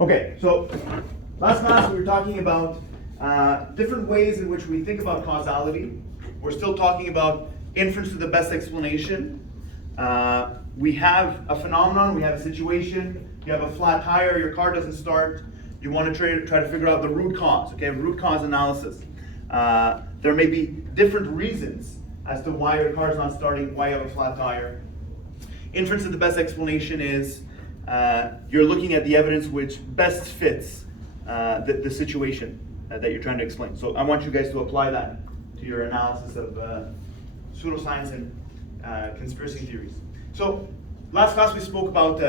Okay, so last class we were talking about different ways in which we think about causality. We're still talking about inference to the best explanation. We have a phenomenon, we have a situation, you have a flat tire, your car doesn't start, you want to try to figure out the root cause, okay, root cause analysis. There may be different reasons as to why your car is not starting, why you have a flat tire. Inference to the best explanation is you're looking at the evidence which best fits the situation that you're trying to explain. So I want you guys to apply that to your analysis of pseudoscience and conspiracy theories. So last class we spoke about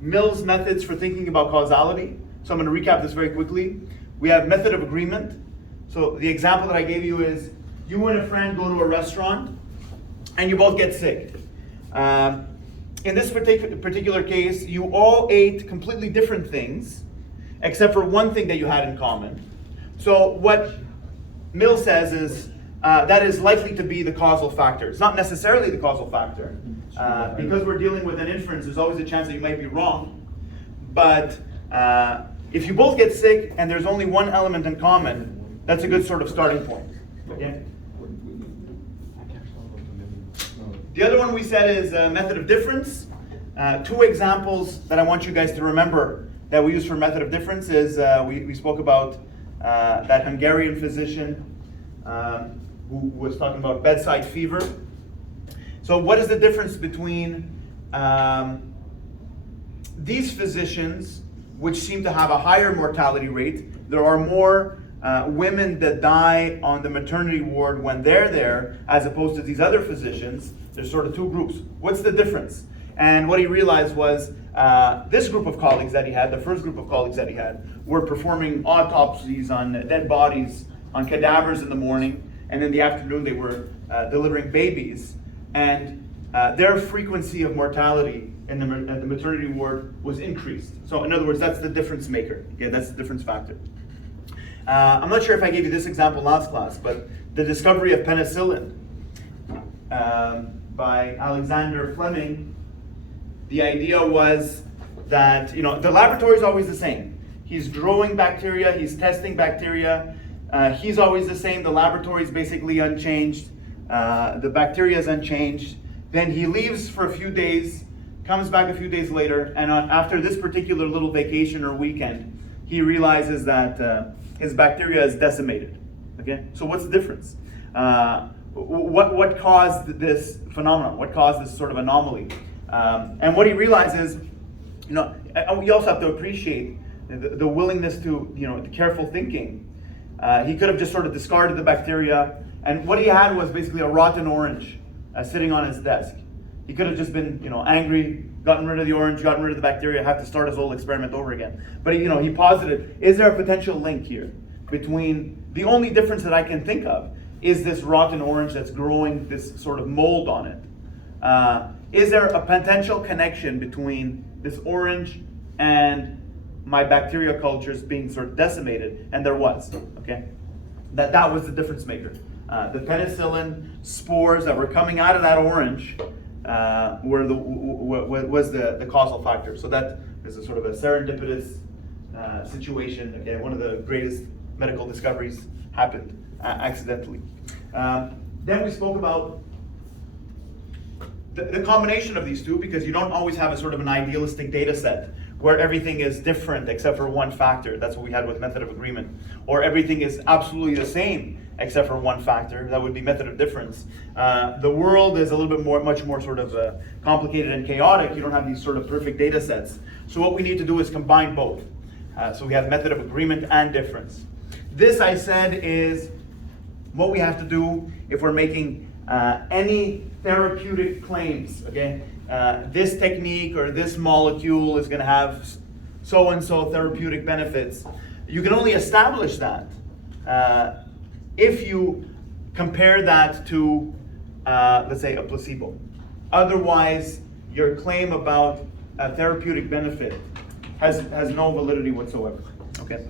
Mill's methods for thinking about causality. So I'm going to recap this very quickly. We have method of agreement. So the example that I gave you is you and a friend go to a restaurant and you both get sick. In this particular case, you all ate completely different things, except for one thing that you had in common. So what Mill says is that is likely to be the causal factor. It's not necessarily the causal factor. Because we're dealing with an inference, there's always a chance that you might be wrong. But if you both get sick and there's only one element in common, that's a good sort of starting point. Okay? The other one we said is method of difference. Two examples that I want you guys to remember that we use for method of difference is we spoke about that Hungarian physician who was talking about bedside fever. So what is the difference between these physicians, which seem to have a higher mortality rate? There are more women that die on the maternity ward when they're there, as opposed to these other physicians. There's sort of two groups. What's the difference? And what he realized was this group of colleagues that he had, the first group of colleagues that he had, were performing autopsies on dead bodies, on cadavers in the morning, and in the afternoon they were delivering babies. And their frequency of mortality at the maternity ward was increased. So in other words, that's the difference maker. Okay, that's the difference factor. I'm not sure if I gave you this example last class, but the discovery of penicillin by Alexander Fleming, the idea was that, the laboratory is always the same. He's growing bacteria, he's testing bacteria, he's always the same, the laboratory is basically unchanged, the bacteria is unchanged. Then he leaves for a few days, comes back a few days later, and after this particular little vacation or weekend, he realizes that his bacteria is decimated. Okay, so what's the difference? What caused this phenomenon? What caused this sort of anomaly? And what he realizes, you also have to appreciate the willingness to, the careful thinking. He could have just sort of discarded the bacteria, and what he had was basically a rotten orange sitting on his desk. He could have just been, angry, gotten rid of the orange, gotten rid of the bacteria, have to start his whole experiment over again. But he posited, is there a potential link here between the only difference that I can think of is this rotten orange that's growing this sort of mold on it? Is there a potential connection between this orange and my bacteria cultures being sort of decimated? And there was, okay? That was the difference maker. The penicillin spores that were coming out of that orange was the causal factor. So that is a sort of a serendipitous situation. Okay, one of the greatest medical discoveries happened accidentally. Then we spoke about the combination of these two, because you don't always have a sort of an idealistic data set where everything is different except for one factor. That's what we had with method of agreement. Or everything is absolutely the same except for one factor. That would be method of difference. The world is a little bit much more sort of complicated and chaotic. You don't have these sort of perfect data sets. So what we need to do is combine both. So we have method of agreement and difference. This, I said, is what we have to do if we're making any therapeutic claims. Okay, this technique or this molecule is going to have so-and-so therapeutic benefits. You can only establish that if you compare that to, let's say, a placebo. Otherwise, your claim about a therapeutic benefit has no validity whatsoever. Okay,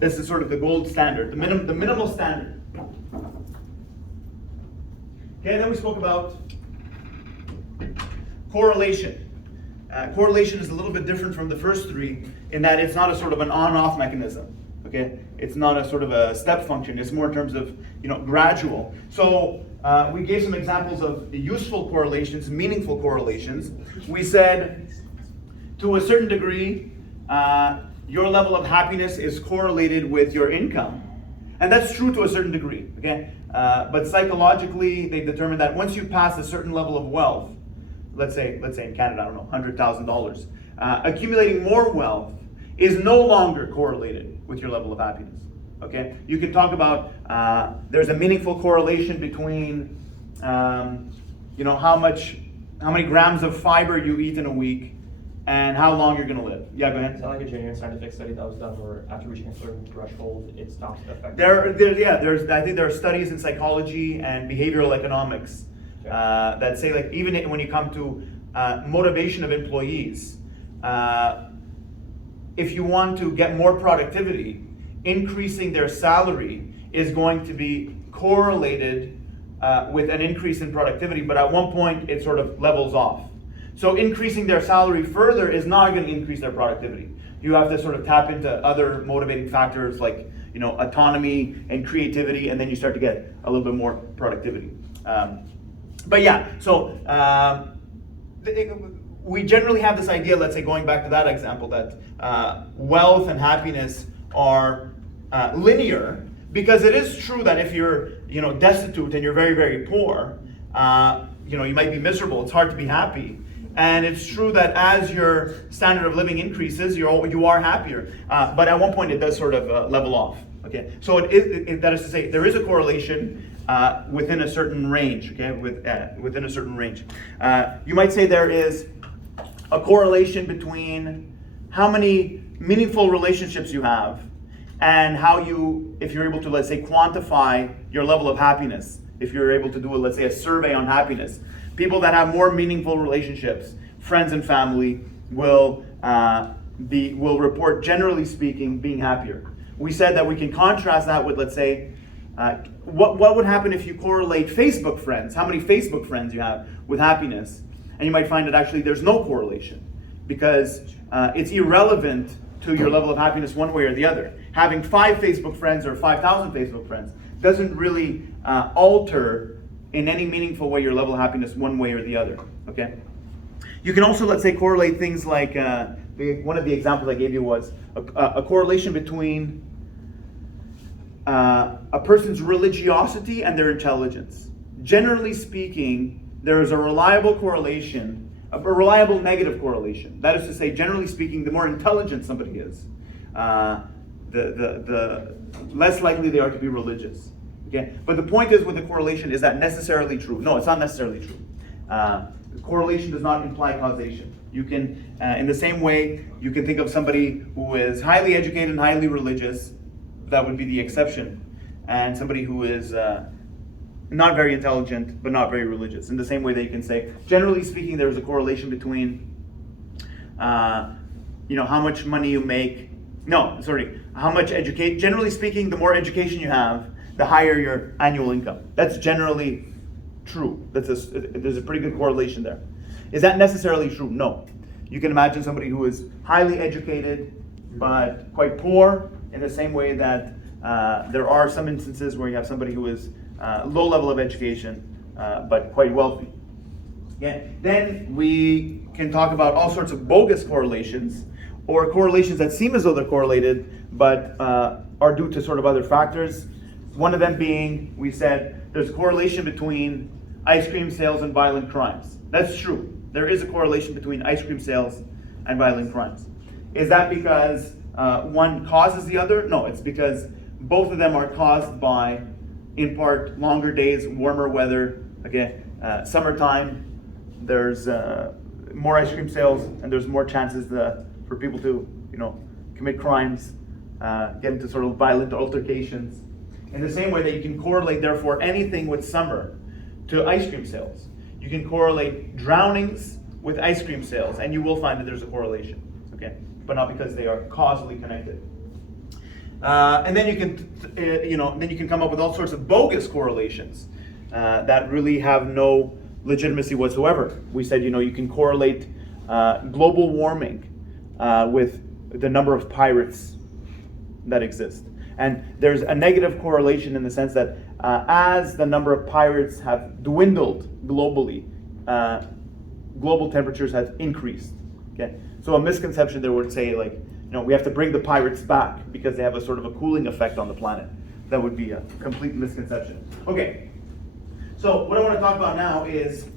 this is sort of the gold standard, the minimal standard. Okay, then we spoke about correlation. correlation is a little bit different from the first three in that it's not a sort of an on-off mechanism. Okay, it's not a sort of a step function. It's more in terms of gradual. So we gave some examples of useful correlations, meaningful correlations. We said to a certain degree, your level of happiness is correlated with your income, and that's true to a certain degree. Okay, but psychologically, they've determined that once you pass a certain level of wealth, let's say in Canada, I don't know, $100,000, accumulating more wealth is no longer correlated with your level of happiness. Okay, you can talk about there's a meaningful correlation between how many grams of fiber you eat in a week and how long you're going to live. Yeah, go ahead. Is that like a genuine scientific study that was done where after reaching a certain threshold, it stops affecting? I think there are studies in psychology and behavioral economics that say, like, even when you come to motivation of employees, if you want to get more productivity, increasing their salary is going to be correlated with an increase in productivity, but at one point it sort of levels off. So increasing their salary further is not going to increase their productivity. You have to sort of tap into other motivating factors like autonomy and creativity, and then you start to get a little bit more productivity. But yeah, so we generally have this idea, let's say going back to that example, that wealth and happiness are linear, because it is true that if you're destitute and you're very, very poor, you might be miserable. It's hard to be happy. And it's true that as your standard of living increases, you are happier. But at one point it does sort of level off. Okay, so that is to say, there is a correlation within a certain range. Okay, within a certain range, you might say there is a correlation between how many meaningful relationships you have and if you're able to, let's say, quantify your level of happiness. If you're able to do, let's say, a survey on happiness, people that have more meaningful relationships, friends and family, will report, generally speaking, being happier. We said that we can contrast that with, let's say, what would happen if you correlate Facebook friends, how many Facebook friends you have, with happiness, and you might find that actually there's no correlation, because it's irrelevant to your level of happiness one way or the other. Having 5 Facebook friends or 5,000 Facebook friends doesn't really alter in any meaningful way your level of happiness one way or the other. Okay. You can also, let's say, correlate things like one of the examples I gave you was a correlation between a person's religiosity and their intelligence. Generally speaking, there is a reliable correlation, a reliable negative correlation. That is to say, generally speaking, the more intelligent somebody is, the less likely they are to be religious. Okay? But the point is with the correlation, is that necessarily true? No, it's not necessarily true. Correlation does not imply causation. You can, in the same way, you can think of somebody who is highly educated and highly religious. That would be the exception. And somebody who is not very intelligent but not very religious. In the same way that you can say, generally speaking, there's a correlation between how much money you make. How much education. Generally speaking, the more education you have, the higher your annual income. That's generally true. There's a pretty good correlation there. Is that necessarily true? No. You can imagine somebody who is highly educated but quite poor, in the same way that there are some instances where you have somebody who is low level of education but quite wealthy. Yeah. Then we can talk about all sorts of bogus correlations, or correlations that seem as though they're correlated but are due to sort of other factors. One of them being, we said, there's a correlation between ice cream sales and violent crimes. That's true. There is a correlation between ice cream sales and violent crimes. Is that because one causes the other? No, it's because both of them are caused by, in part, longer days, warmer weather. Again, summertime, there's more ice cream sales, and there's more chances for people to, commit crimes, get into sort of violent altercations. In the same way that you can correlate, therefore, anything with summer to ice cream sales. You can correlate drownings with ice cream sales, and you will find that there's a correlation, okay? But not because they are causally connected. And then you can come up with all sorts of bogus correlations that really have no legitimacy whatsoever. We said, you can correlate global warming with the number of pirates that exist. And there's a negative correlation in the sense that as the number of pirates have dwindled globally, global temperatures have increased. Okay, so a misconception there would say, like, we have to bring the pirates back because they have a sort of a cooling effect on the planet. That would be a complete misconception. Okay, so what I want to talk about now is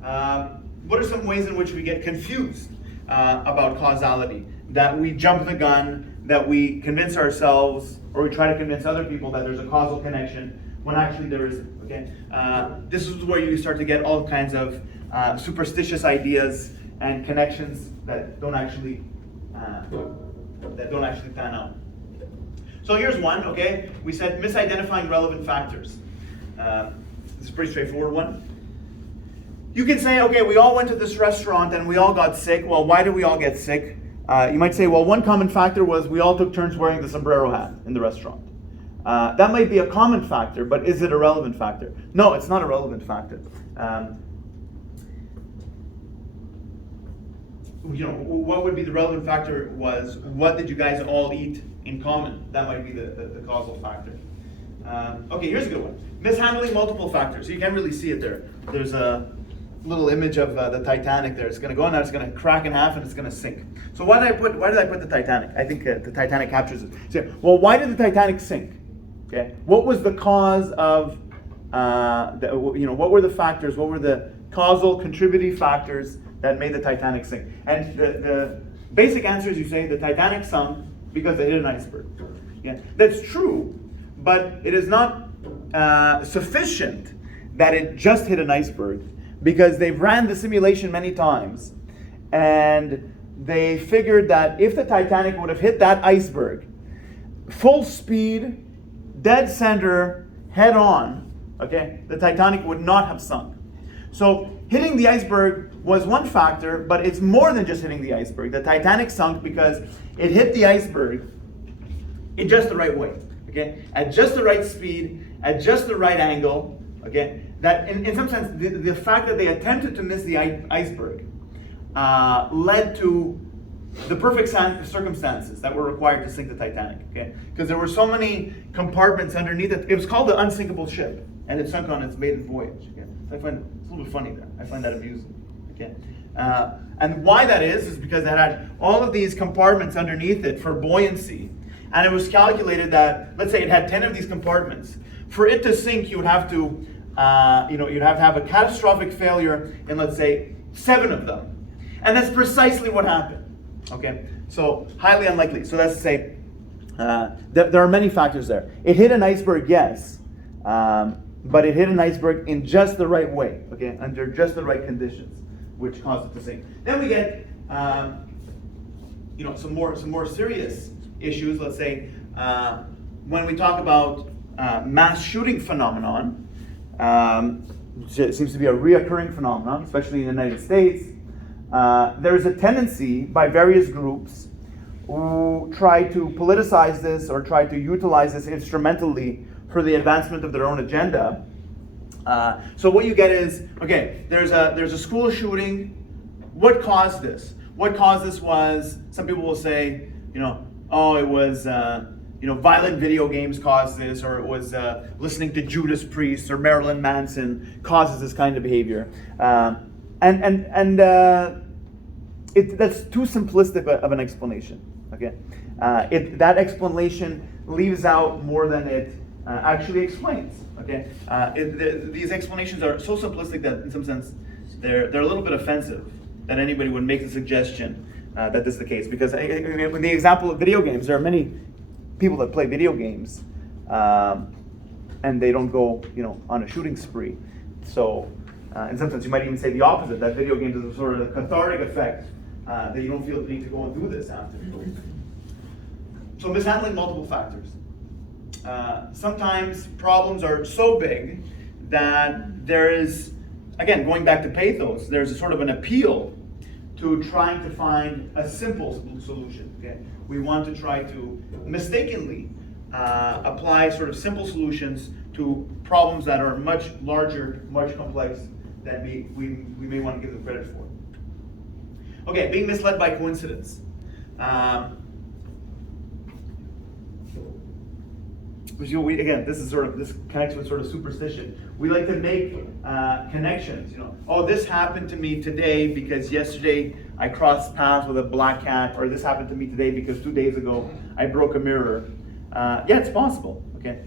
what are some ways in which we get confused about causality, that we jump the gun, that we convince ourselves or we try to convince other people that there's a causal connection when actually there isn't. Okay, this is where you start to get all kinds of superstitious ideas and connections that don't actually pan out. So here's one. Okay, we said misidentifying relevant factors. This is a pretty straightforward one. You can say, okay, we all went to this restaurant and we all got sick. Well, why did we all get sick? You might say, well, one common factor was we all took turns wearing the sombrero hat in the restaurant. That might be a common factor, but is it a relevant factor? No, it's not a relevant factor. What would be the relevant factor was, what did you guys all eat in common? That might be the causal factor. Okay, here's a good one. Mishandling multiple factors. You can't really see it there. There's a little image of the Titanic there. It's going to go in there, it's going to crack in half, and it's going to sink. So why did I put the Titanic? I think the Titanic captures it. So, well, why did the Titanic sink? Okay, what was the cause of, what were the factors, what were the causal contributing factors that made the Titanic sink? And the basic answer is, you say the Titanic sunk because they hit an iceberg. Yeah, that's true, but it is not sufficient that it just hit an iceberg, because they've ran the simulation many times, and they figured that if the Titanic would have hit that iceberg, full speed, dead center, head on, okay, the Titanic would not have sunk. So hitting the iceberg was one factor, but it's more than just hitting the iceberg. The Titanic sunk because it hit the iceberg in just the right way, okay, at just the right speed, at just the right angle, okay. That in some sense, the fact that they attempted to miss the iceberg led to the perfect circumstances that were required to sink the Titanic, okay? Because there were so many compartments underneath it. It was called the unsinkable ship, and it sunk on its maiden voyage. Okay? So I find it's a little bit funny there. I find that amusing. Okay, and why that is because it had all of these compartments underneath it for buoyancy, and it was calculated that, let's say it had 10 of these compartments. For it to sink, you would have to you'd have to have a catastrophic failure in, let's say, 7 of them. And that's precisely what happened. Okay, so highly unlikely. So that's to say, there are many factors there. It hit an iceberg, yes, but it hit an iceberg in just the right way, okay, under just the right conditions, which caused it to sink. Then we get, some more serious issues. Let's say, when we talk about mass shooting phenomenon. It seems to be a reoccurring phenomenon, especially in the United States. There is a tendency by various groups who try to politicize this or try to utilize this instrumentally for the advancement of their own agenda. So what you get is, okay, there's a school shooting. What caused this? What caused this was, some people will say, it was violent video games caused this, or it was listening to Judas Priest or Marilyn Manson causes this kind of behavior. That's too simplistic of an explanation. Okay, that explanation leaves out more than it actually explains. Okay, these explanations are so simplistic that in some sense they're a little bit offensive that anybody would make the suggestion that this is the case. Because in the example of video games, there are many people that play video games and they don't go on a shooting spree. So in some sense you might even say the opposite, that video games is a sort of a cathartic effect, that you don't feel the need to go and do this after. So mishandling multiple factors. Sometimes problems are so big that there is, again, going back to pathos, there's a sort of an appeal to trying to find a simple solution. Okay? We want to try to mistakenly apply sort of simple solutions to problems that are much larger, much complex than we may want to give them credit for. Okay, being misled by coincidence. Again, this connects with sort of superstition. We like to make connections. Oh, this happened to me today because yesterday I crossed paths with a black cat, or this happened to me today because 2 days ago I broke a mirror. Yeah, it's possible. Okay.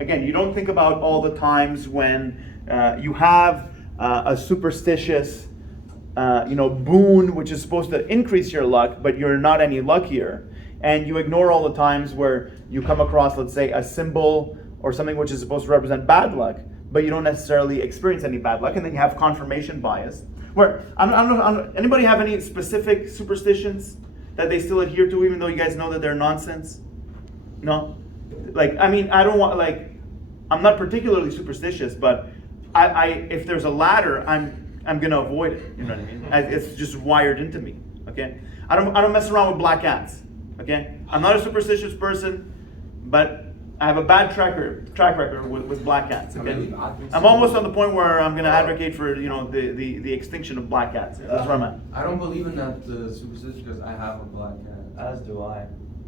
Again, you don't think about all the times when you have a superstitious, boon, which is supposed to increase your luck, but you're not any luckier. And you ignore all the times where you come across, let's say, a symbol or something which is supposed to represent bad luck, but you don't necessarily experience any bad luck, and then you have confirmation bias. Where anybody have any specific superstitions that they still adhere to, even though you guys know that they're nonsense? No, I'm not particularly superstitious, but if there's a ladder, I'm gonna avoid it. You know what I mean? It's just wired into me. Okay, I don't mess around with black ants. Okay, I'm not a superstitious person, but I have a bad track record with black cats. Okay, I'm almost on the point where I'm going to advocate for the extinction of black cats. That's where I'm at. I don't believe in that superstition because I have a black cat. As do I.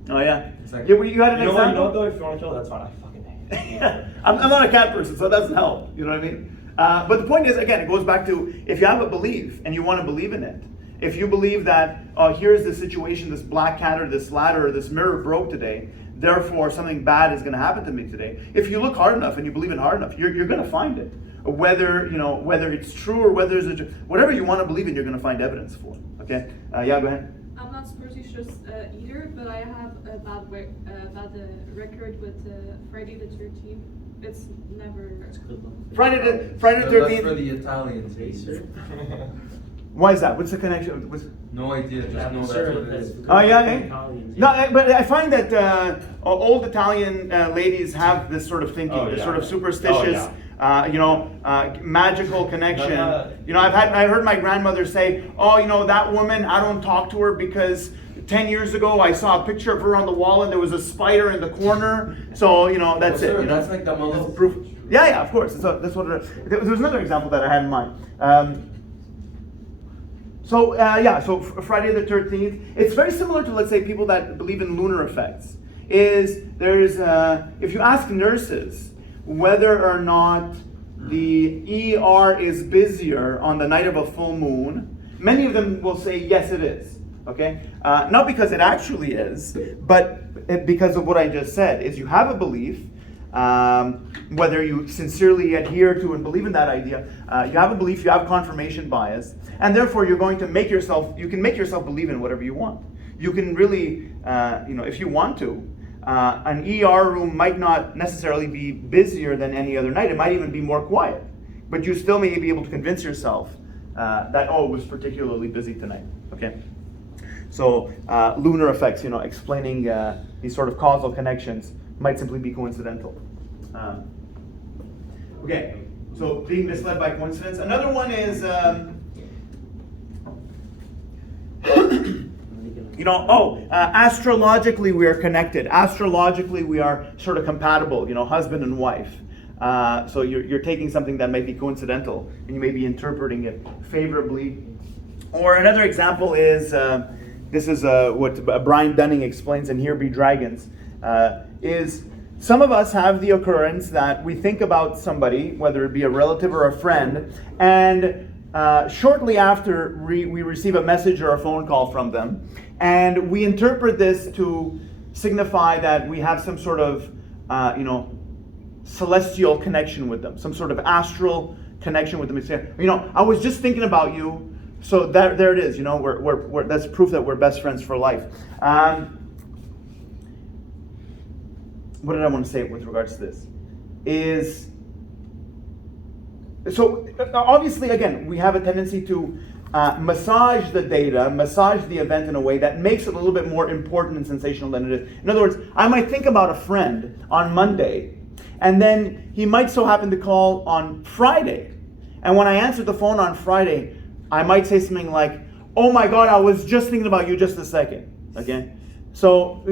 Oh yeah. It's like, Yeah, well, you had an You know example. what, though? If you want to kill, that's fine. I fucking hate it. I'm not a cat person, so it doesn't help. You know what I mean? But the point is, again, it goes back to if you have a belief and you want to believe in it. If you believe that, here's the situation, this black cat or this ladder or this mirror broke today, therefore something bad is going to happen to me today. If you look hard enough and you believe it hard enough, you're going to find it. Whether it's true or whether it's whatever you want to believe in, you're going to find evidence for. Okay? Yeah, go ahead. I'm not superstitious either, but I have a bad record with Friday the 13th. It's never. Friday the That's 13th. for the Italians. Why is that? What's the connection? No idea, just know that's what it is. Oh yeah, eh? No, but I find that old Italian ladies have this sort of thinking, Oh, this yeah. sort of superstitious, magical connection. No. I heard my grandmother say, that woman, I don't talk to her because 10 years ago I saw a picture of her on the wall and there was a spider in the corner. So that's Sir, it. that's like the That's proof. Yeah, of course. That's what it is. There was another example that I had in mind. So Friday the 13th, it's very similar to, let's say, people that believe in lunar effects. If you ask nurses whether or not the ER is busier on the night of a full moon, many of them will say, yes, it is. Okay? Not because it actually is, but because of what I just said, is you have a belief, whether you sincerely adhere to and believe in that idea, you have a belief, you have confirmation bias, and therefore you're going to make yourself believe in whatever you want. You can really, if you want to, an ER room might not necessarily be busier than any other night. It might even be more quiet, but you still may be able to convince yourself that, it was particularly busy tonight. Okay? So lunar effects, explaining these sort of causal connections might simply be coincidental. Okay, so being misled by coincidence. Another one is, astrologically we are connected. Astrologically we are sort of compatible, husband and wife. So you're taking something that might be coincidental and you may be interpreting it favorably. Or another example is, this is what Brian Dunning explains in Here Be Dragons, is some of us have the occurrence that we think about somebody, whether it be a relative or a friend, and shortly after we receive a message or a phone call from them, and we interpret this to signify that we have some sort of, celestial connection with them, some sort of astral connection with them. We say, I was just thinking about you, so there it is. We're that's proof that we're best friends for life. What did I want to say with regards to this? So obviously, again, we have a tendency to massage the data, massage the event in a way that makes it a little bit more important and sensational than it is. In other words, I might think about a friend on Monday, and then he might so happen to call on Friday. And when I answer the phone on Friday, I might say something like, oh my God, I was just thinking about you just a second. Okay? So,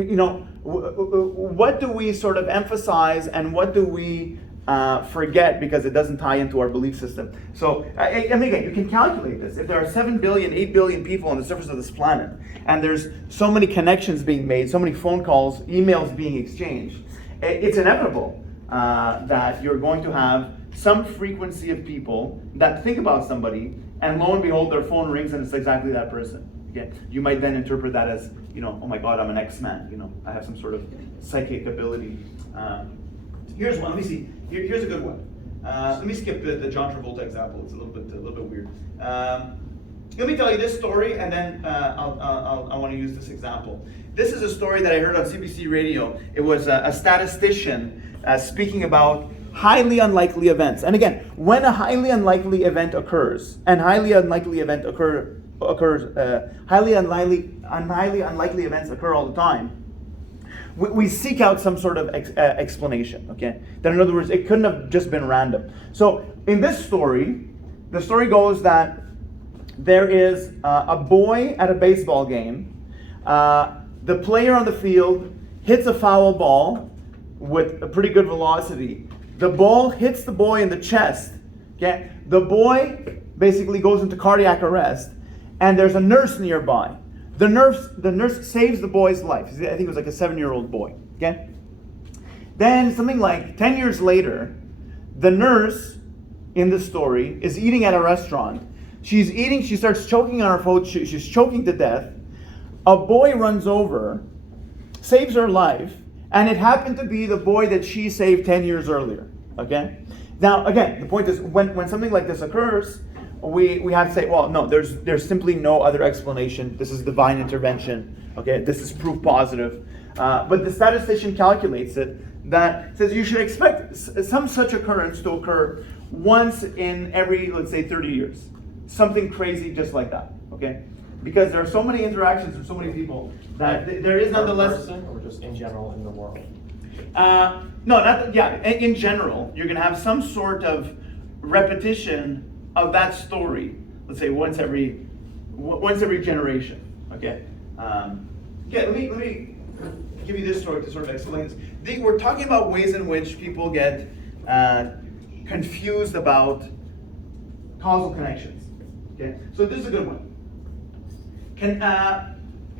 what do we sort of emphasize and what do we forget because it doesn't tie into our belief system. So, I mean, again, you can calculate this. If there are 7 billion, 8 billion people on the surface of this planet, and there's so many connections being made, so many phone calls, emails being exchanged, it's inevitable that you're going to have some frequency of people that think about somebody, and lo and behold, their phone rings and it's exactly that person. Okay? You might then interpret that as, oh my God, I'm an X-Man. I have some sort of psychic ability. Here's one. Let me see. Here's a good one. Let me skip the John Travolta example. It's a little bit weird. Let me tell you this story, and then I want to use this example. This is a story that I heard on CBC Radio. It was a statistician speaking about highly unlikely events. And again, when a highly unlikely event occurs, and highly unlikely events occur all the time, we seek out some sort of explanation, okay? That in other words, it couldn't have just been random. So in this story, the story goes that there is a boy at a baseball game. The player on the field hits a foul ball with a pretty good velocity. The ball hits the boy in the chest, okay? The boy basically goes into cardiac arrest, and there's a nurse nearby. The nurse saves the boy's life. I think it was like a 7-year-old boy, okay? Then something like 10 years later, the nurse in the story is eating at a restaurant. She's eating, she starts choking on her food, she's choking to death. A boy runs over, saves her life, and it happened to be the boy that she saved 10 years earlier, okay? Now, again, the point is, when something like this occurs, we have to say, well, no, there's simply no other explanation. This is divine intervention. Okay, this is proof positive. But the statistician calculates it, that says you should expect some such occurrence to occur once in every, let's say, 30 years. Something crazy just like that. Okay, because there are so many interactions with so many people that there is nonetheless. Person or just in general in the world? In general, you're going to have some sort of repetition of that story, let's say once every generation. Okay. Let me give you this story to sort of explain this. We're talking about ways in which people get confused about causal connections. Okay. So this is a good one.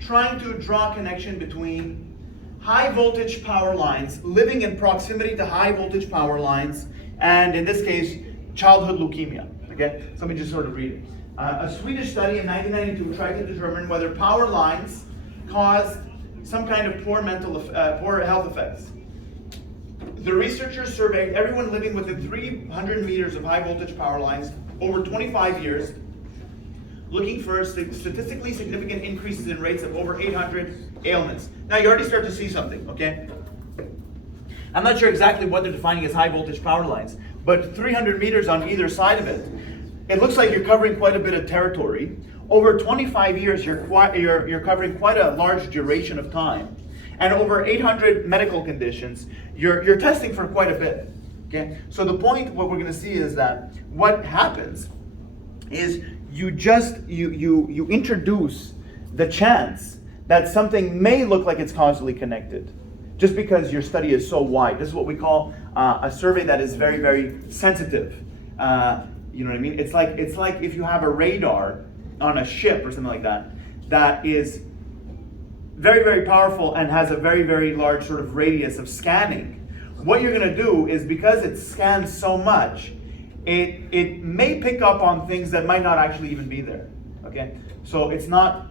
Trying to draw a connection between high voltage power lines, living in proximity to high voltage power lines, and in this case, childhood leukemia. Okay, so let me just sort of read it. A Swedish study in 1992 tried to determine whether power lines caused some kind of poor health effects. The researchers surveyed everyone living within 300 meters of high voltage power lines over 25 years, looking for statistically significant increases in rates of over 800 ailments. Now you already start to see something, okay? I'm not sure exactly what they're defining as high voltage power lines, but 300 meters on either side of it, it looks like you're covering quite a bit of territory. Over 25 years, you're covering quite a large duration of time. And over 800 medical conditions, you're testing for quite a bit. Okay? So the point, what we're going to see is that what happens is you introduce the chance that something may look like it's causally connected, just because your study is so wide. This is what we call a survey that is very, very sensitive. You know what I mean? It's like if you have a radar on a ship or something like that, that is very, very powerful and has a very, very large sort of radius of scanning. What you're going to do is, because it scans so much, it may pick up on things that might not actually even be there. Okay, so it's not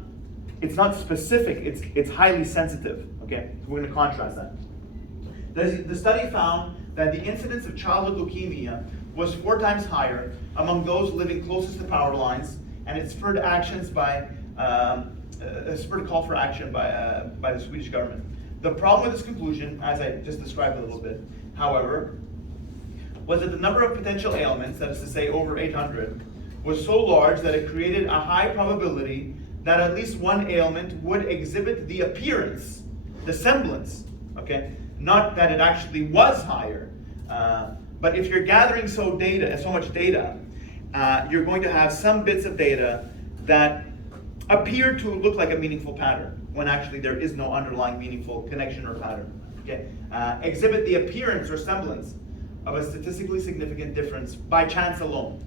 specific. It's highly sensitive. Okay, so we're going to contrast that. The study found that the incidence of childhood leukemia was 4 times higher among those living closest to power lines, and it spurred actions by spurred a call for action by the Swedish government. The problem with this conclusion, as I just described a little bit, however, was that the number of potential ailments, that is to say over 800, was so large that it created a high probability that at least one ailment would exhibit the appearance, the semblance, okay? Not that it actually was higher, but if you're gathering so much data, you're going to have some bits of data that appear to look like a meaningful pattern, when actually there is no underlying meaningful connection or pattern. Okay? Exhibit the appearance or semblance of a statistically significant difference by chance alone.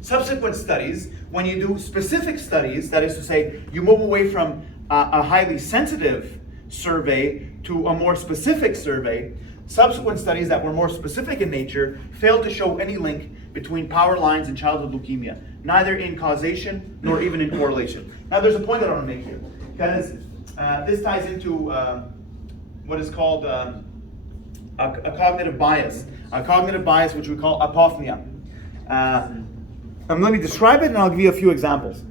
Subsequent studies, when you do specific studies, that is to say, you move away from a highly sensitive survey to a more specific survey, subsequent studies that were more specific in nature failed to show any link between power lines and childhood leukemia, neither in causation nor even in correlation. Now there's a point that I want to make here, because this ties into what is called a cognitive bias. A cognitive bias which we call apophenia. Let me describe it and I'll give you a few examples.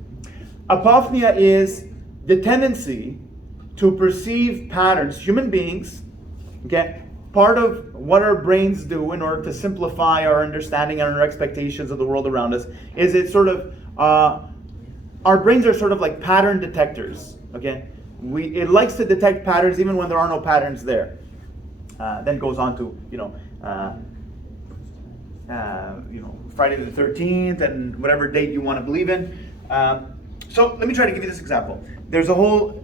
Apophenia is the tendency to perceive patterns. Human beings, okay, part of what our brains do in order to simplify our understanding and our expectations of the world around us is it sort of, our brains are sort of like pattern detectors, okay? It likes to detect patterns even when there are no patterns there. Then goes on to, Friday the 13th and whatever date you want to believe in. So let me try to give you this example. There's a whole,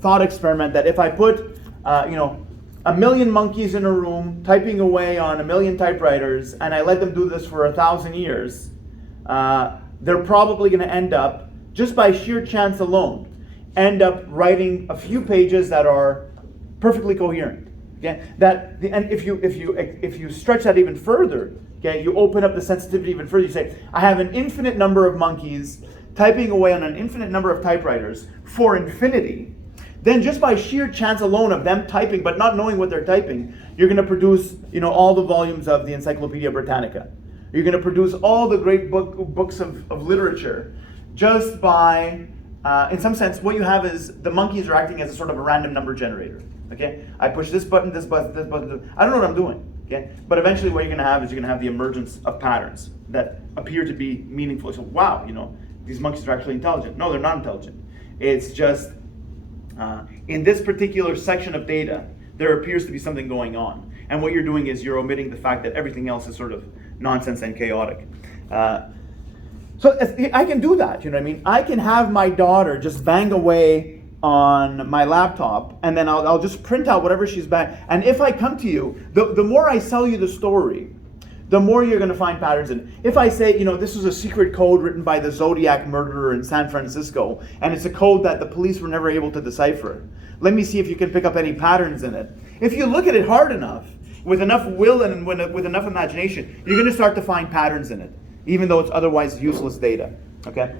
thought experiment that if I put, 1,000,000 monkeys in a room typing away on 1,000,000 typewriters and I let them do this for 1,000 years, they're probably going to end up, just by sheer chance alone, end up writing a few pages that are perfectly coherent. Okay, and if you stretch that even further, okay, you open up the sensitivity even further. You say, I have an infinite number of monkeys typing away on an infinite number of typewriters for infinity. Then just by sheer chance alone of them typing, but not knowing what they're typing, you're going to produce, all the volumes of the Encyclopedia Britannica. You're going to produce all the great books of literature just by, in some sense, what you have is the monkeys are acting as a sort of a random number generator. Okay, I push this button, this button, this button. I don't know what I'm doing. Okay, but eventually, what you're going to have is you're going to have the emergence of patterns that appear to be meaningful. So, wow, these monkeys are actually intelligent. No, they're not intelligent. It's just in this particular section of data, there appears to be something going on, and what you're doing is you're omitting the fact that everything else is sort of nonsense and chaotic. So I can do that. You know what I mean? I can have my daughter just bang away on my laptop, and then I'll just print out whatever she's bang. And if I come to you, the more I sell you the story, the more you're going to find patterns in it. If I say, this was a secret code written by the Zodiac murderer in San Francisco, and it's a code that the police were never able to decipher, let me see if you can pick up any patterns in it. If you look at it hard enough, with enough will and with enough imagination, you're going to start to find patterns in it, even though it's otherwise useless data. Okay?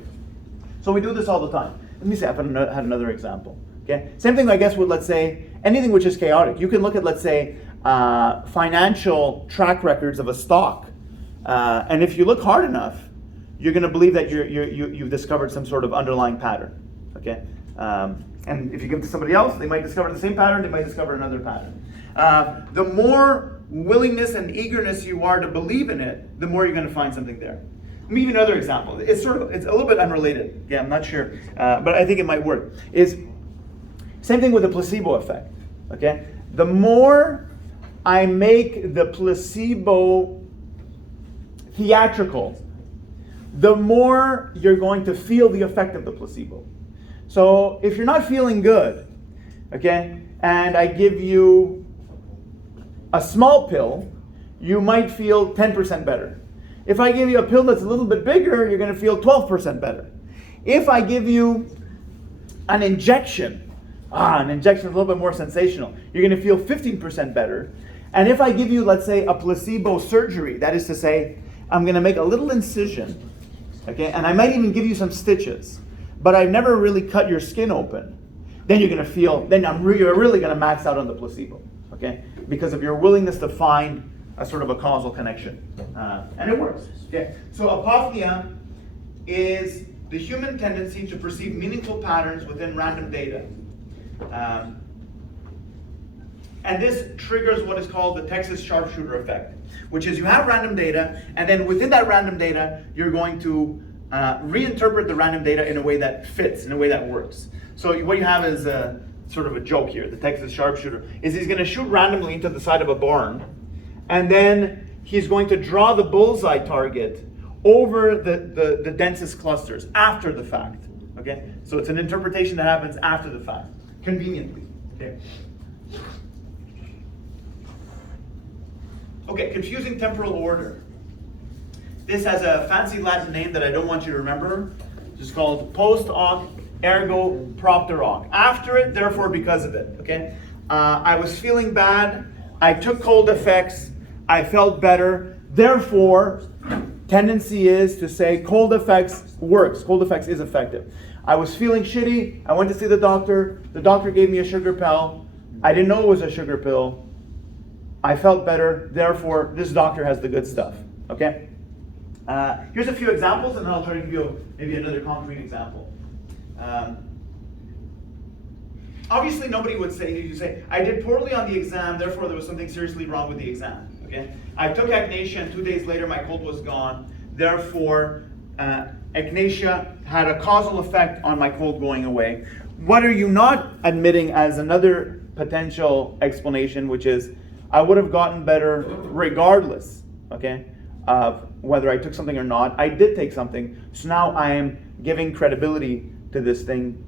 So we do this all the time. Let me see, I've had another example. Okay, same thing, I guess, with, let's say, anything which is chaotic. You can look at, let's say, financial track records of a stock, and if you look hard enough, you're going to believe that you've discovered some sort of underlying pattern. Okay, and if you give it to somebody else, they might discover the same pattern. They might discover another pattern. The more willingness and eagerness you are to believe in it, the more you're going to find something there. Let me give you another example. It's a little bit unrelated. Yeah, I'm not sure, but I think it might work. Is same thing with the placebo effect. Okay, the more I make the placebo theatrical, the more you're going to feel the effect of the placebo. So if you're not feeling good, okay, and I give you a small pill, you might feel 10% better. If I give you a pill that's a little bit bigger, you're going to feel 12% better. If I give you an injection, an injection is a little bit more sensational, you're going to feel 15% better. And if I give you, let's say, a placebo surgery, that is to say, I'm going to make a little incision, okay, and I might even give you some stitches, but I've never really cut your skin open, then you're going to feel, you're really going to max out on the placebo, okay, because of your willingness to find a sort of a causal connection. And it works. Okay. So apophenia is the human tendency to perceive meaningful patterns within random data. And this triggers what is called the Texas sharpshooter effect, which is you have random data, and then within that random data, you're going to reinterpret the random data in a way that fits, in a way that works. So what you have is sort of a joke here. The Texas sharpshooter is he's going to shoot randomly into the side of a barn, and then he's going to draw the bullseye target over the densest clusters after the fact. Okay, so it's an interpretation that happens after the fact, conveniently. Okay. Okay, confusing temporal order. This has a fancy Latin name that I don't want you to remember. It's called post hoc ergo propter hoc. After it, therefore because of it. Okay? I was feeling bad. I took cold effects. I felt better. Therefore, tendency is to say cold effects works. Cold effects is effective. I was feeling shitty. I went to see the doctor. The doctor gave me a sugar pill. I didn't know it was a sugar pill. I felt better. Therefore, this doctor has the good stuff. Okay? Here's a few examples, and then I'll try to give you maybe another concrete example. Obviously, nobody would say, I did poorly on the exam, therefore there was something seriously wrong with the exam. Okay? I took echinacea, and 2 days later my cold was gone. Therefore, echinacea had a causal effect on my cold going away. What are you not admitting as another potential explanation, which is I would have gotten better regardless, okay, of whether I took something or not. I did take something, so now I am giving credibility to this thing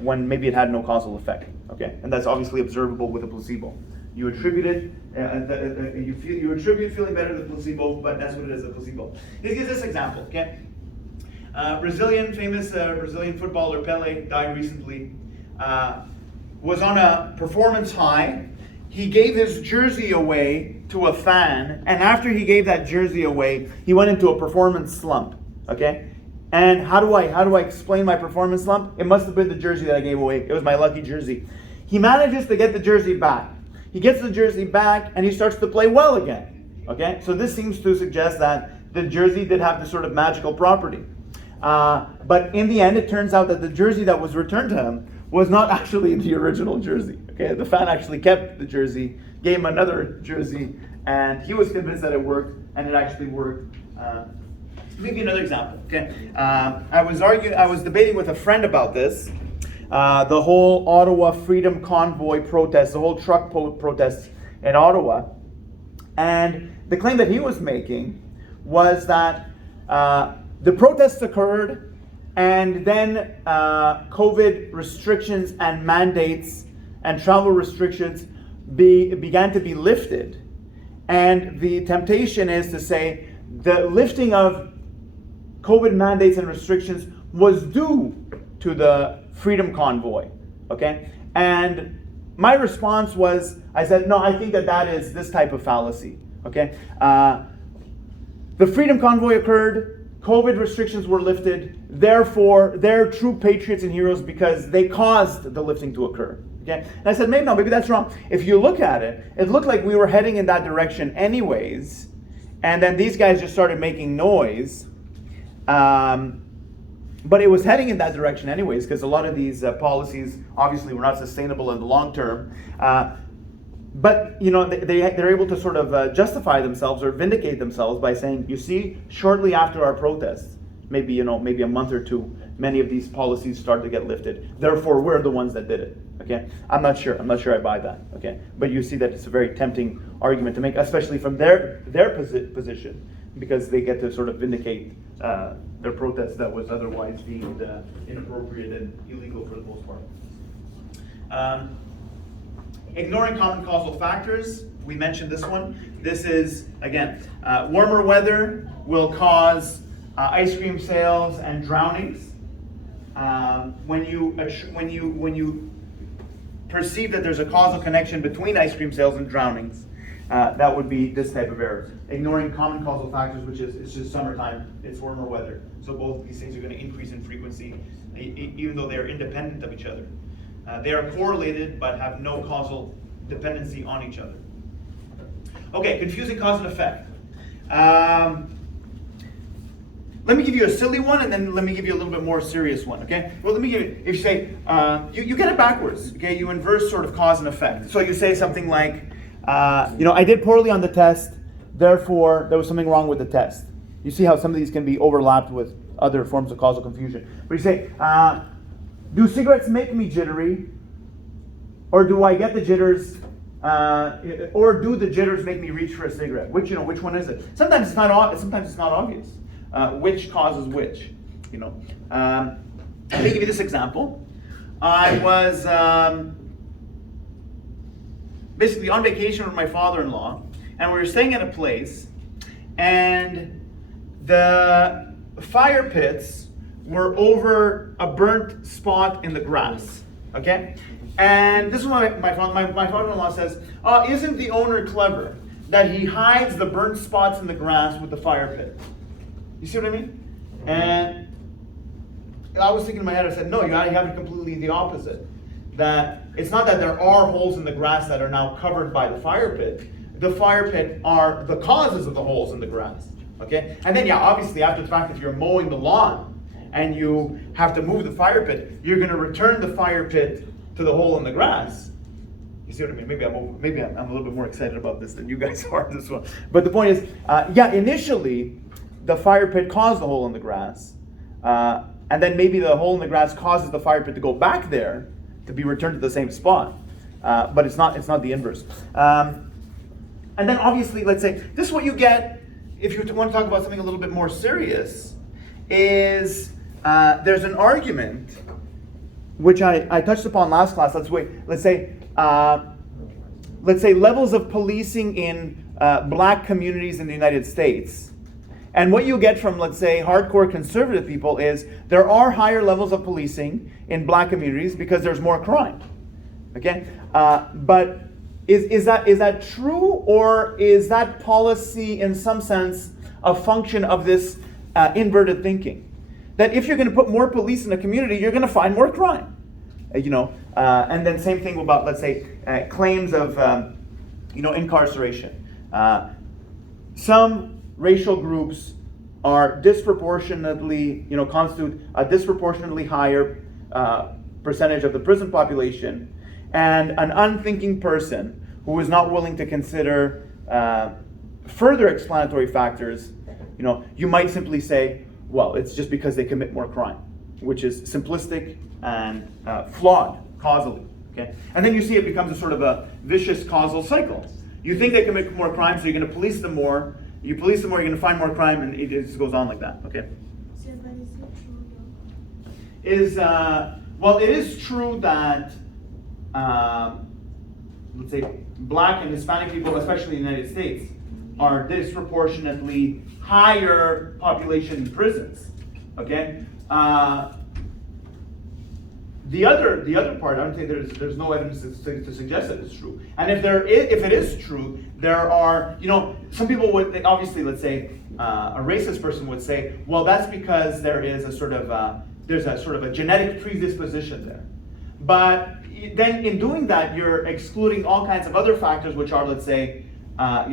when maybe it had no causal effect, okay? And that's obviously observable with a placebo. You attribute it, you attribute feeling better to the placebo, but that's what it is, a placebo. Let's give this example, okay? Famous Brazilian footballer Pelé died recently. Was on a performance high. He gave his jersey away to a fan, and after he gave that jersey away, he went into a performance slump. Okay, and how do I explain my performance slump? It must have been the jersey that I gave away. It was my lucky jersey. He manages to get the jersey back. He gets the jersey back, and he starts to play well again. Okay, so this seems to suggest that the jersey did have this sort of magical property. But in the end, it turns out that the jersey that was returned to him was not actually the original jersey. Okay, the fan actually kept the jersey, gave him another jersey, and he was convinced that it worked, and it actually worked. Maybe another example. Okay, I was debating with a friend about this. The whole Ottawa Freedom Convoy protest, the whole truck protest in Ottawa, and the claim that he was making was that the protests occurred. And then COVID restrictions and mandates and travel restrictions began to be lifted. And the temptation is to say the lifting of COVID mandates and restrictions was due to the Freedom Convoy. Okay? And my response was, I said, no, I think that is this type of fallacy. Okay? The Freedom Convoy occurred. COVID restrictions were lifted, therefore they're true patriots and heroes because they caused the lifting to occur. Okay? And I said, maybe that's wrong. If you look at it, it looked like we were heading in that direction anyways, and then these guys just started making noise. But it was heading in that direction anyways, because a lot of these policies obviously were not sustainable in the long term. But they're able to sort of justify themselves or vindicate themselves by saying, you see, shortly after our protests, maybe a month or two, many of these policies started to get lifted. Therefore, we're the ones that did it. Okay, I'm not sure I buy that. Okay, but you see that it's a very tempting argument to make, especially from their position, because they get to sort of vindicate their protest that was otherwise deemed inappropriate and illegal for the most part. Ignoring common causal factors, we mentioned this one. This is, again, warmer weather will cause ice cream sales and drownings. When you perceive that there's a causal connection between ice cream sales and drownings, that would be this type of error. Ignoring common causal factors, which is it's just summertime, it's warmer weather. So both these things are going to increase in frequency, even though they are independent of each other. They are correlated but have no causal dependency on each other. Okay, confusing cause and effect. Let me give you a silly one, and then let me give you a little bit more serious one, okay? Well, let me give you, if you say, you get it backwards, okay? You inverse sort of cause and effect. So you say something like, I did poorly on the test, therefore there was something wrong with the test. You see how some of these can be overlapped with other forms of causal confusion. But you say, do cigarettes make me jittery? Or do I get the jitters? Or do the jitters make me reach for a cigarette? Which one is it? Sometimes it's not obvious. Which causes which? Let me give you this example. I was basically on vacation with my father-in-law, and we were staying at a place, and the fire pits were over a burnt spot in the grass, okay? And this is what my father-in-law says, isn't the owner clever that he hides the burnt spots in the grass with the fire pit? You see what I mean? And I was thinking in my head, I said, no, you have it completely the opposite. That it's not that there are holes in the grass that are now covered by the fire pit. The fire pit are the causes of the holes in the grass, okay? And then, yeah, obviously, after the fact, if you're mowing the lawn and you have to move the fire pit, you're going to return the fire pit to the hole in the grass. You see what I mean? Maybe I'm a little bit more excited about this than you guys are this one. But the point is, initially, the fire pit caused the hole in the grass, and then maybe the hole in the grass causes the fire pit to go back there to be returned to the same spot, but it's not the inverse. And then obviously, let's say this is what you get if you want to talk about something a little bit more serious. Is there's an argument which I touched upon last class. Let's say levels of policing in black communities in the United States. And what you get from, let's say, hardcore conservative people is there are higher levels of policing in black communities because there's more crime. Okay? But is that true, or is that policy in some sense a function of this inverted thinking? That if you're going to put more police in a community, you're going to find more crime. And then same thing about, let's say, claims of incarceration. Some racial groups are disproportionately, constitute a disproportionately higher percentage of the prison population, and an unthinking person who is not willing to consider further explanatory factors, you might simply say, well, it's just because they commit more crime, which is simplistic and flawed causally. Okay, and then you see it becomes a sort of a vicious causal cycle. You think they commit more crime, so you're going to police them more. You police them more, you're going to find more crime, and it just goes on like that. Okay. So, but is it true Well, it is true that let's say black and Hispanic people, especially in the United States, are disproportionately higher population in prisons. Okay. The other part, I don't think there's no evidence to suggest that it's true. And if it is true, there are, some people would obviously, let's say, a racist person would say, well, that's because there is a sort of a genetic predisposition there. But then in doing that, you're excluding all kinds of other factors, which are, let's say, lack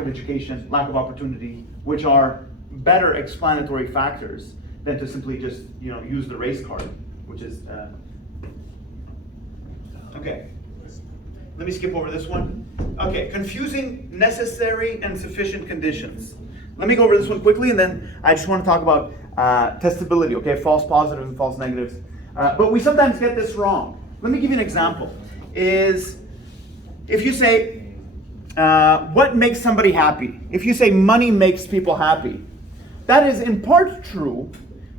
of education, lack of opportunity, which are better explanatory factors than to simply just use the race card, which is okay. Let me skip over this one. Okay, confusing necessary and sufficient conditions. Let me go over this one quickly, and then I just want to talk about testability. Okay, false positives and false negatives. But we sometimes get this wrong. Let me give you an example. Is if you say what makes somebody happy? If you say money makes people happy, that is in part true.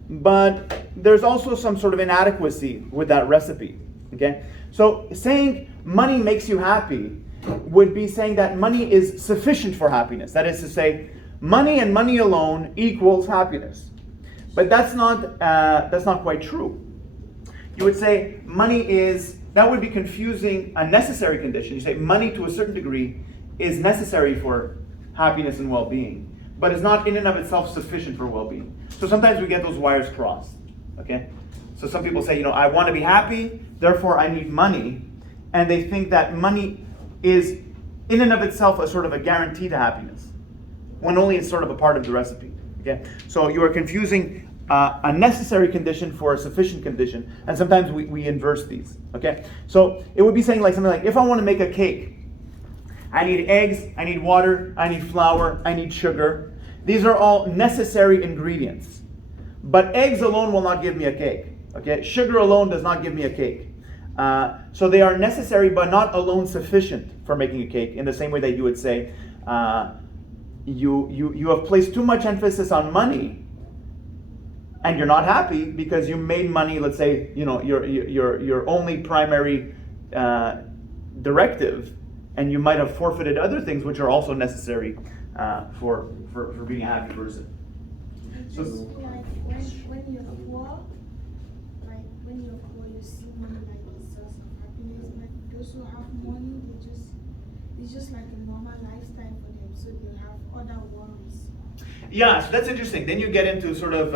But there's also some sort of inadequacy with that recipe, okay? So saying money makes you happy would be saying that money is sufficient for happiness. That is to say, money and money alone equals happiness. But that's not quite true. You would say that would be confusing a necessary condition. You say money to a certain degree is necessary for happiness and well-being, but is not in and of itself sufficient for well-being. So sometimes we get those wires crossed, okay? So some people say, I want to be happy, therefore I need money, and they think that money is in and of itself a sort of a guarantee to happiness, when only it's sort of a part of the recipe, okay? So you are confusing a necessary condition for a sufficient condition, and sometimes we inverse these, okay? So it would be saying something like, if I want to make a cake, I need eggs, I need water, I need flour, I need sugar. These are all necessary ingredients. But eggs alone will not give me a cake. Okay? Sugar alone does not give me a cake. So they are necessary but not alone sufficient for making a cake, in the same way that you would say, you have placed too much emphasis on money and you're not happy because you made money, let's say, your only primary directive and you might have forfeited other things which are also necessary for being a happy person. It's So- just like when you're poor, like when you're poor, you see money like a source of happiness. But those who have money, it's just like a normal lifestyle for them, so they have other worries. Yeah, so that's interesting. Then you get into sort of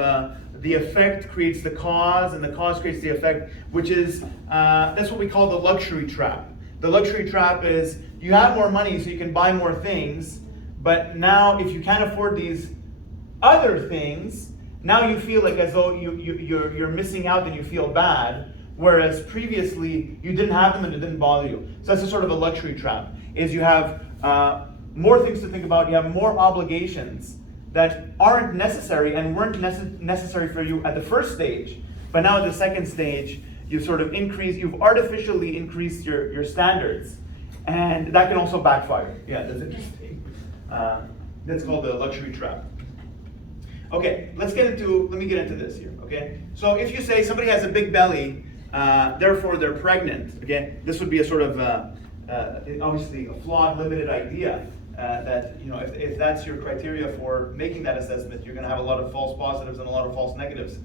the effect creates the cause, and the cause creates the effect, which is that's what we call the luxury trap. The luxury trap is you have more money so you can buy more things, but now if you can't afford these other things, now you feel like as though you're missing out and you feel bad, whereas previously you didn't have them and it didn't bother you. So that's a sort of a luxury trap, is you have more things to think about, you have more obligations that aren't necessary and weren't necessary for you at the first stage, but now at the second stage, you've artificially increased your standards, and that can also backfire. Yeah, that's interesting. That's called the luxury trap. Okay, let me get into this here, okay? So if you say somebody has a big belly, therefore they're pregnant, okay? This would be a sort of, obviously a flawed, limited idea. That, you know, if that's your criteria for making that assessment, you're going to have a lot of false positives and a lot of false negatives.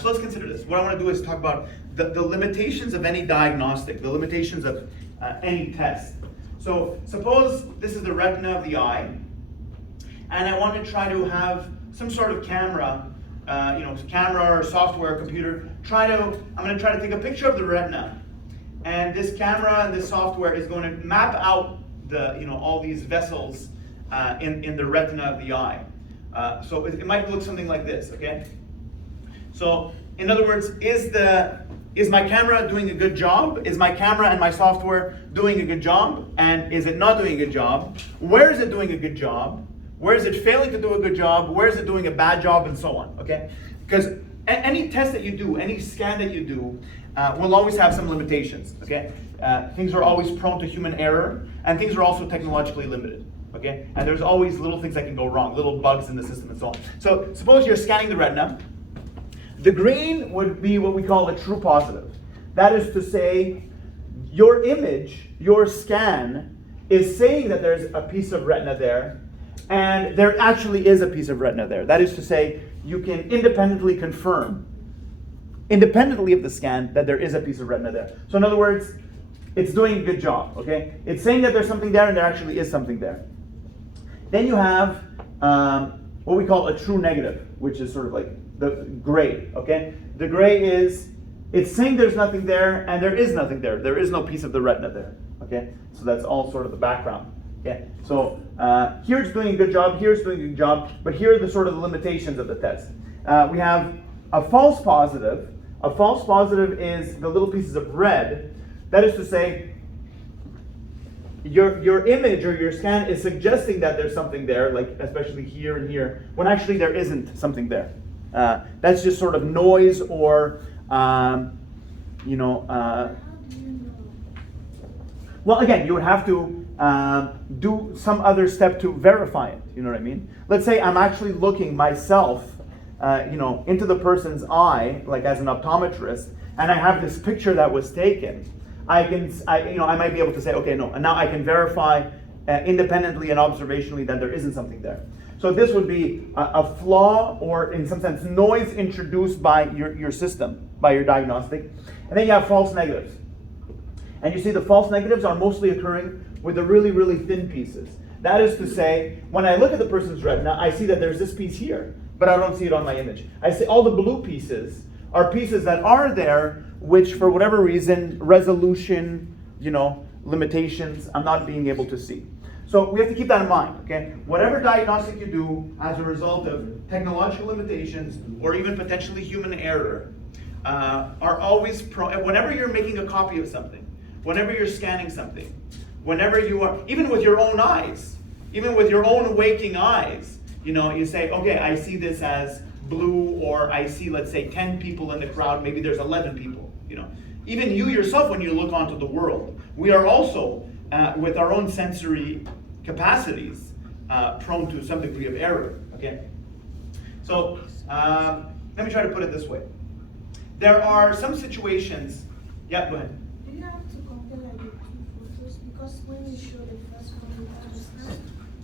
So let's consider this. What I want to do is talk about the limitations of any diagnostic, the limitations of any test. So suppose this is the retina of the eye, and I want to try to have some sort of camera, camera or software, or computer. I'm going to try to take a picture of the retina, and this camera and this software is going to map out all these vessels in the retina of the eye. So it might look something like this, okay? So in other words, is my camera doing a good job? Is my camera and my software doing a good job? And is it not doing a good job? Where is it doing a good job? Where is it failing to do a good job? Where is it doing a bad job, and so on, okay? Because any test that you do, any scan that you do, will always have some limitations, okay? Things are always prone to human error, and things are also technologically limited, okay? And there's always little things that can go wrong, little bugs in the system and so on. So suppose you're scanning the retina. The green would be what we call a true positive. That is to say, your image, your scan, is saying that there's a piece of retina there, and there actually is a piece of retina there. That is to say, you can independently confirm, independently of the scan, that there is a piece of retina there. So in other words, it's doing a good job, okay? It's saying that there's something there and there actually is something there. Then you have what we call a true negative, which is sort of like the gray, okay? The gray is, it's saying there's nothing there and there is nothing there. There is no piece of the retina there, okay? So that's all sort of the background, okay? So here it's doing a good job, here it's doing a good job, but here are the sort of the limitations of the test. We have a false positive. A false positive is the little pieces of red. That is to say, your image or your scan is suggesting that there's something there, like especially here and here, when actually there isn't something there. That's just sort of noise or, How do you know? well, again, you would have to do some other step to verify it. You know what I mean? Let's say I'm actually looking myself, into the person's eye, like as an optometrist, and I have this picture that was taken. I might be able to say, okay, no, and now I can verify independently and observationally that there isn't something there. So this would be a flaw, or in some sense, noise introduced by your system, by your diagnostic. And then you have false negatives. And you see the false negatives are mostly occurring with the really, really thin pieces. That is to say, when I look at the person's retina, I see that there's this piece here, but I don't see it on my image. I see all the blue pieces are pieces that are there, which for whatever reason, resolution, limitations, I'm not being able to see. So we have to keep that in mind, okay? Whatever diagnostic you do as a result of technological limitations or even potentially human error are always whenever you're making a copy of something, whenever you're scanning something, whenever you are, even with your own eyes, even with your own waking eyes, you say, okay, I see this as blue, or I see, let's say, 10 people in the crowd, maybe there's 11 people, Even you yourself, when you look onto the world, we are also, with our own sensory capacities, prone to some degree of error, okay? So, let me try to put it this way. There are some situations, yeah, go ahead. Do you have to compare like the two photos? Because just when you show the first one without the sign,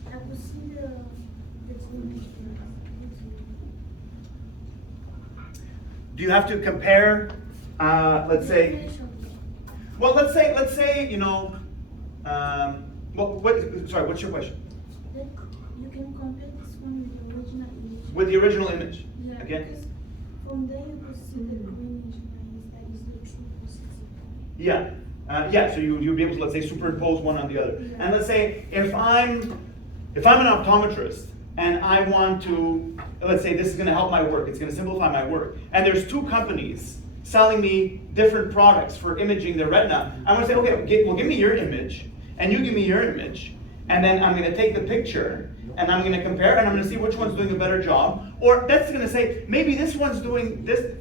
I could see the cleavage. Do you have to compare, let's say, well, let's say, you know, sorry, what's your question? Like, you can compare this one with the original image. With the original image, Yeah, okay? because from there you could see the greenish lines, that is the true positive. Yeah, yeah. So you'll be able to, let's say, superimpose one on the other. Yeah. And let's say if I'm an optometrist and I want to, let's say this is going to help my work, it's going to simplify my work, and there's two companies selling me different products for imaging the retina, I'm going to say, okay, well, give me your image, and you give me your image, and then I'm going to take the picture, and I'm going to compare, and I'm going to see which one's doing a better job. Or that's going to say, maybe this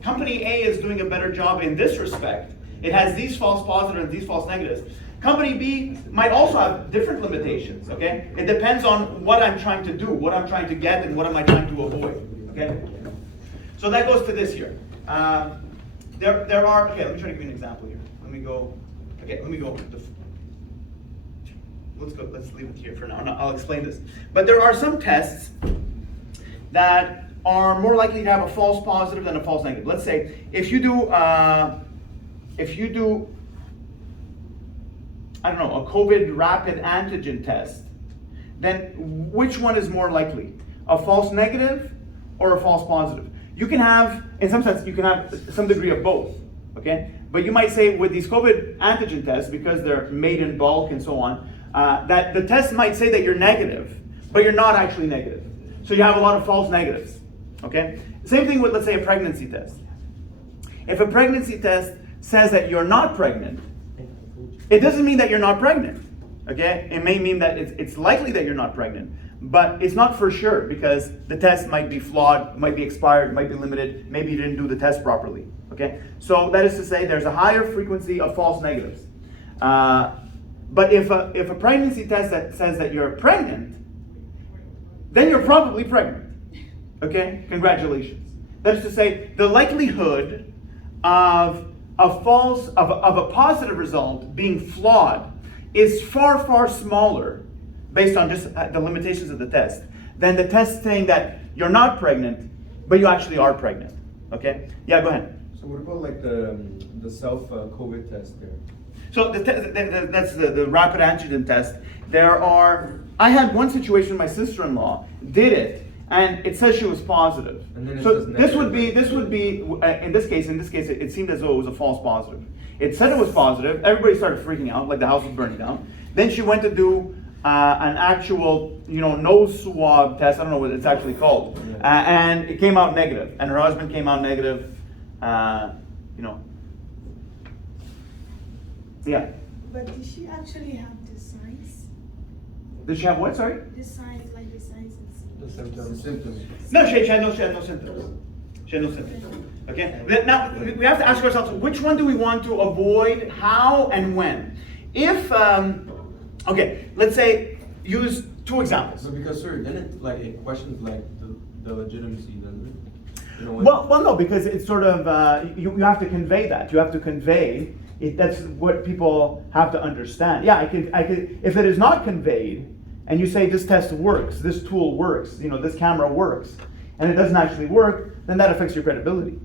company A is doing a better job in this respect. It has these false positives and these false negatives. Company B might also have different limitations, okay? It depends on what I'm trying to do, what I'm trying to get, and what am I trying to avoid, okay? So that goes to this here. There are, okay, let me try to give you an example here. Let me go. Let's leave it here for now. I'll explain this. But there are some tests that are more likely to have a false positive than a false negative. Let's say if you do, I don't know, a COVID rapid antigen test, then which one is more likely? A false negative or a false positive? You can have, in some sense, you can have some degree of both, okay? But you might say with these COVID antigen tests, because they're made in bulk and so on, that the test might say that you're negative, but you're not actually negative. So you have a lot of false negatives, okay? Same thing with, let's say, a pregnancy test. If a pregnancy test says that you're not pregnant, it doesn't mean that you're not pregnant, okay? It may mean that it's likely that you're not pregnant, but it's not for sure because the test might be flawed, might be expired, might be limited, maybe you didn't do the test properly, okay? So that is to say there's a higher frequency of false negatives. But if a pregnancy test that says that you're pregnant, then you're probably pregnant, okay? Congratulations. That is to say the likelihood of a positive result being flawed is far, far smaller based on just the limitations of the test than the test saying that you're not pregnant, but you actually are pregnant, okay? Yeah, go ahead. So what about like the self-COVID test there? So that's the rapid antigen test. I had one situation, my sister-in-law did it, and it says she was positive. And then it So says this would negative. be in this case, it seemed as though it was a false positive. It said it was positive. Everybody started freaking out, like the house was burning down. Then she went to do an actual, nose swab test. I don't know what it's actually called, and it came out negative. And her husband came out negative. Yeah. But did she actually have the signs? Did she have what? Sorry. The signs, like the signs and The symptoms. symptoms. No, she had no symptoms. She had no symptoms. Okay. Now we have to ask ourselves, which one do we want to avoid? How and when? If okay, let's say use two examples. So because sir, then it questions like the legitimacy, doesn't it? Well, no, because it's sort of you have to convey that. You have to convey it. That's what people have to understand. Yeah, I could. If it is not conveyed, and you say this test works, this tool works, this camera works, and it doesn't actually work, then that affects your credibility.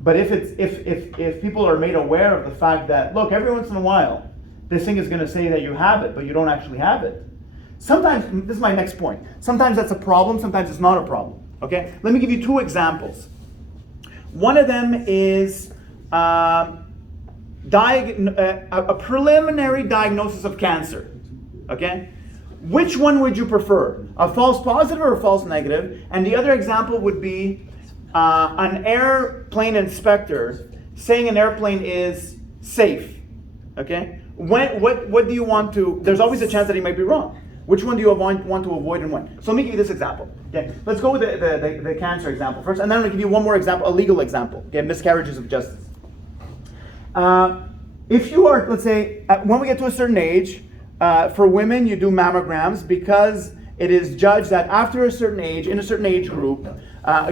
But if people are made aware of the fact that, look, every once in a while, this thing is going to say that you have it, but you don't actually have it. Sometimes, this is my next point, sometimes that's a problem, sometimes it's not a problem. Okay? Let me give you two examples. One of them is a preliminary diagnosis of cancer. Okay? Which one would you prefer? A false positive or a false negative? And the other example would be an airplane inspector saying an airplane is safe. Okay? What do you want to? There's always a chance that he might be wrong. Which one do you want to avoid and when? So let me give you this example. Okay, let's go with the cancer example first, and then I'm going to give you one more example, a legal example. Okay, miscarriages of justice. If you are, let's say, when we get to a certain age, for women you do mammograms because it is judged that after a certain age, in a certain age group,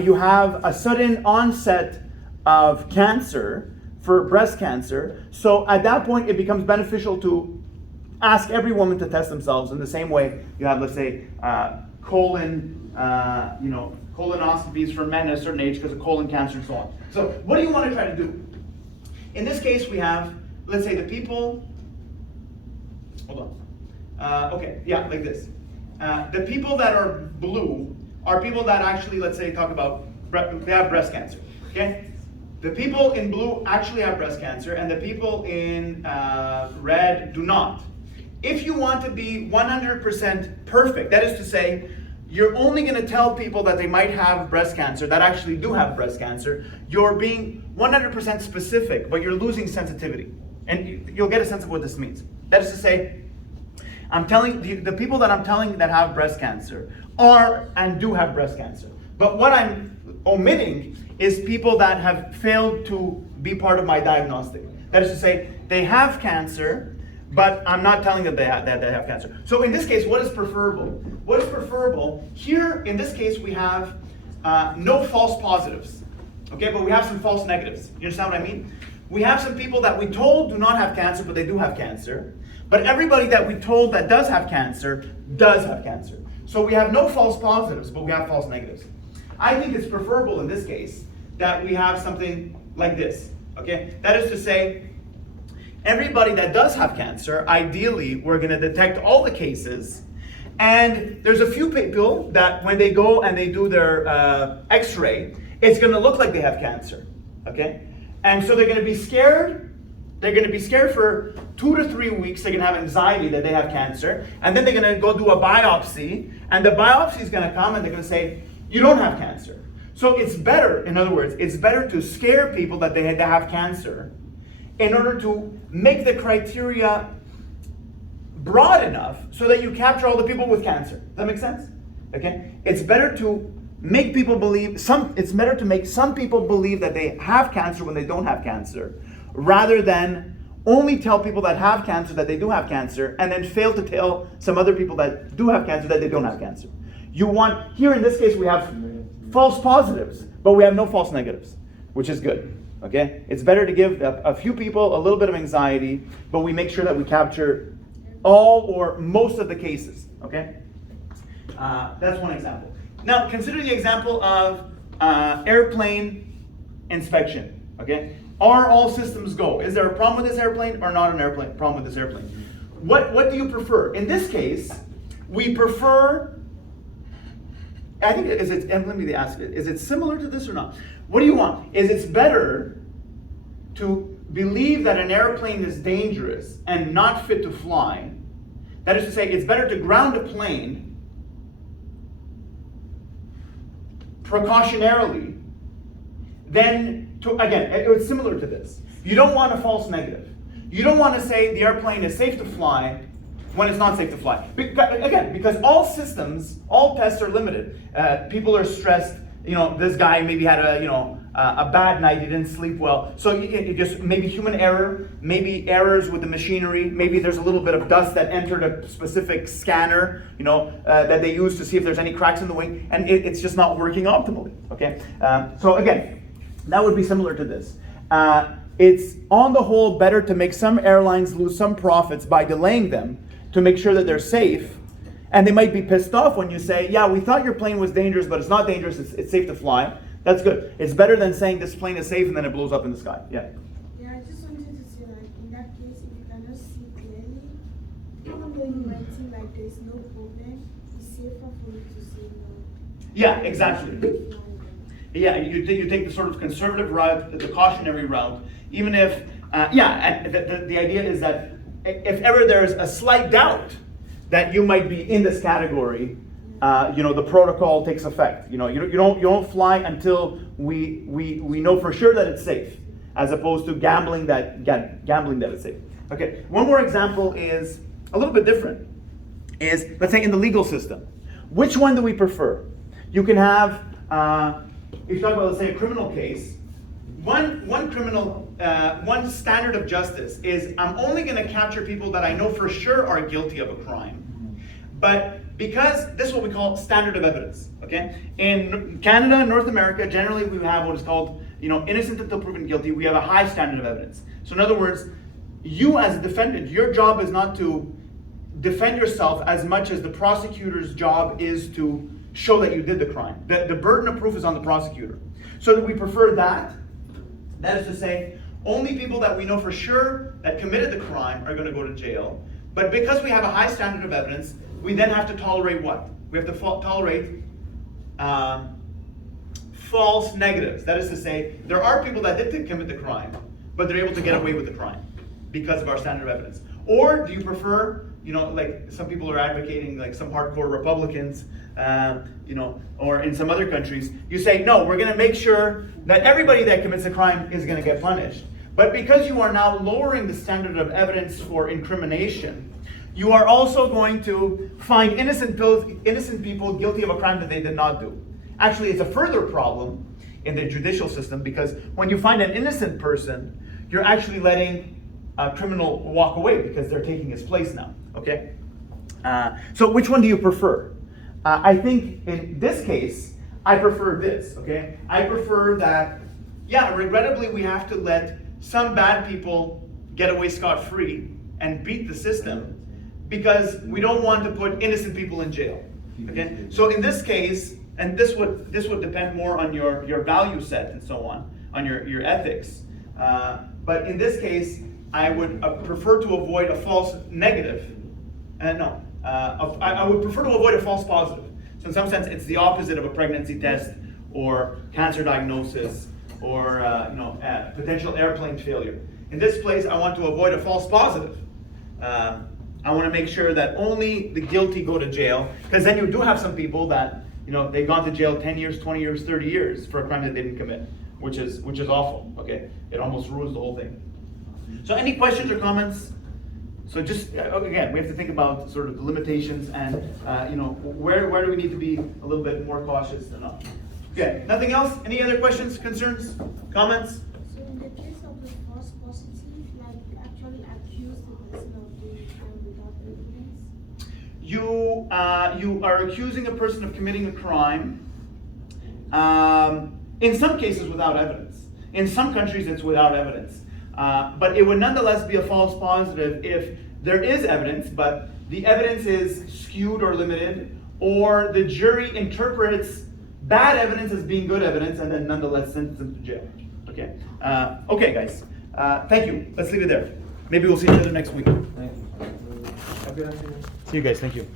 you have a sudden onset of cancer for breast cancer. So at that point, it becomes beneficial to ask every woman to test themselves in the same way you have, let's say, colonoscopies for men at a certain age because of colon cancer and so on. So what do you want to try to do? In this case, we have, let's say, the people, hold on. Like this. The people that are blue are people that actually, let's say, talk about, they have breast cancer, okay? The people in blue actually have breast cancer, and the people in red do not. If you want to be 100% perfect, that is to say, you're only going to tell people that they might have breast cancer, that actually do have breast cancer. You're being 100% specific, but you're losing sensitivity. And you'll get a sense of what this means. That is to say, I'm telling the people that I'm telling that have breast cancer are and do have breast cancer. But what I'm omitting is people that have failed to be part of my diagnostic. That is to say, they have cancer, but I'm not telling them that they have cancer. So in this case, what is preferable? What is preferable? Here, in this case, we have no false positives, okay? But we have some false negatives. You understand what I mean? We have some people that we told do not have cancer, but they do have cancer. But everybody that we told that does have cancer. So we have no false positives, but we have false negatives. I think it's preferable in this case that we have something like this, okay? That is to say, everybody that does have cancer, ideally, we're going to detect all the cases. And there's a few people that when they go and they do their x-ray, it's going to look like they have cancer, okay? And so they're going to be scared. They're going to be scared for 2 to 3 weeks. They're going to have anxiety that they have cancer. And then they're going to go do a biopsy. And the biopsy is going to come and they're going to say, you don't have cancer. So it's better, in other words, it's better to scare people that they have cancer in order to make the criteria broad enough so that you capture all the people with cancer. Does that make sense? Okay? It's better to make people believe, it's better to make some people believe that they have cancer when they don't have cancer, rather than only tell people that have cancer that they do have cancer and then fail to tell some other people that do have cancer that they don't have cancer. You want, here in this case we have false positives, but we have no false negatives, which is good. Okay? It's better to give a few people a little bit of anxiety, but we make sure that we capture all or most of the cases. Okay? That's one example. Now, consider the example of airplane inspection. Okay? Are all systems go? Is there a problem with this airplane or not an problem with this airplane? What do you prefer? In this case, we prefer, I think, let me ask it, is it similar to this or not? What do you want? Is it better to believe that an airplane is dangerous and not fit to fly? That is to say, it's better to ground a plane precautionarily than to, again, it's similar to this. You don't want a false negative. You don't want to say the airplane is safe to fly when it's not safe to fly. Because all systems, all tests are limited. People are stressed. This guy maybe had a bad night. He didn't sleep well. So it just maybe human error, maybe errors with the machinery. Maybe there's a little bit of dust that entered a specific scanner, that they use to see if there's any cracks in the wing, and it's just not working optimally. Okay. So again, that would be similar to this. It's on the whole better to make some airlines lose some profits by delaying them to make sure that they're safe. And they might be pissed off when you say, yeah, we thought your plane was dangerous, but it's not dangerous, it's safe to fly. That's good. It's better than saying this plane is safe and then it blows up in the sky. Yeah. Yeah, I just wanted to say, like, in that case, if you cannot see clearly, even though you might think like there's no problem, it's safer for you to say no. Yeah, exactly. Yeah, you take the sort of conservative route, the cautionary route, even if, and the idea is that if ever there's a slight doubt that you might be in this category, the protocol takes effect. You don't fly until we know for sure that it's safe, as opposed to gambling that it's safe. Okay, one more example is a little bit different. Is, let's say, in the legal system, which one do we prefer? You can have, if you talk about, let's say, a criminal case, one standard of justice is I'm only going to capture people that I know for sure are guilty of a crime. But because this is what we call standard of evidence, okay? In Canada, North America, generally we have what is called, innocent until proven guilty. We have a high standard of evidence. So in other words, you as a defendant, your job is not to defend yourself as much as the prosecutor's job is to show that you did the crime. The burden of proof is on the prosecutor. So that we prefer that. That is to say, only people that we know for sure that committed the crime are going to go to jail. But because we have a high standard of evidence, we then have to tolerate what? We have to tolerate false negatives. That is to say, there are people that did commit the crime, but they're able to get away with the crime because of our standard of evidence. Or do you prefer, like some people are advocating, like some hardcore Republicans, or in some other countries, you say, no, we're going to make sure that everybody that commits a crime is going to get punished. But because you are now lowering the standard of evidence for incrimination, you are also going to find innocent people guilty of a crime that they did not do. Actually, it's a further problem in the judicial system, because when you find an innocent person, you're actually letting a criminal walk away because they're taking his place now, okay? So which one do you prefer? I think in this case, I prefer this, okay? I prefer that, yeah, regrettably, we have to let some bad people get away scot-free and beat the system because we don't want to put innocent people in jail, okay? So in this case, and this would depend more on your value set and so on your ethics. But in this case, I would prefer to avoid a false negative. I would prefer to avoid a false positive. So in some sense, it's the opposite of a pregnancy test or cancer diagnosis or potential airplane failure. In this place, I want to avoid a false positive. I want to make sure that only the guilty go to jail, because then you do have some people that they've gone to jail 10 years, 20 years, 30 years for a crime that they didn't commit, which is awful. Okay, it almost ruins the whole thing. So any questions or comments? So just again, we have to think about sort of the limitations and where do we need to be a little bit more cautious than not. Okay, nothing else? Any other questions, concerns, comments? So in the case of the false positive, like you actually accuse the person of doing crime without evidence? You are accusing a person of committing a crime. In some cases, without evidence. In some countries, it's without evidence. But it would nonetheless be a false positive if there is evidence, but the evidence is skewed or limited, or the jury interprets bad evidence as being good evidence and then nonetheless sends them to jail. Okay, okay, guys. Thank you. Let's leave it there. Maybe we'll see each other next week. Thank you. Have a good afternoon. See you guys. Thank you.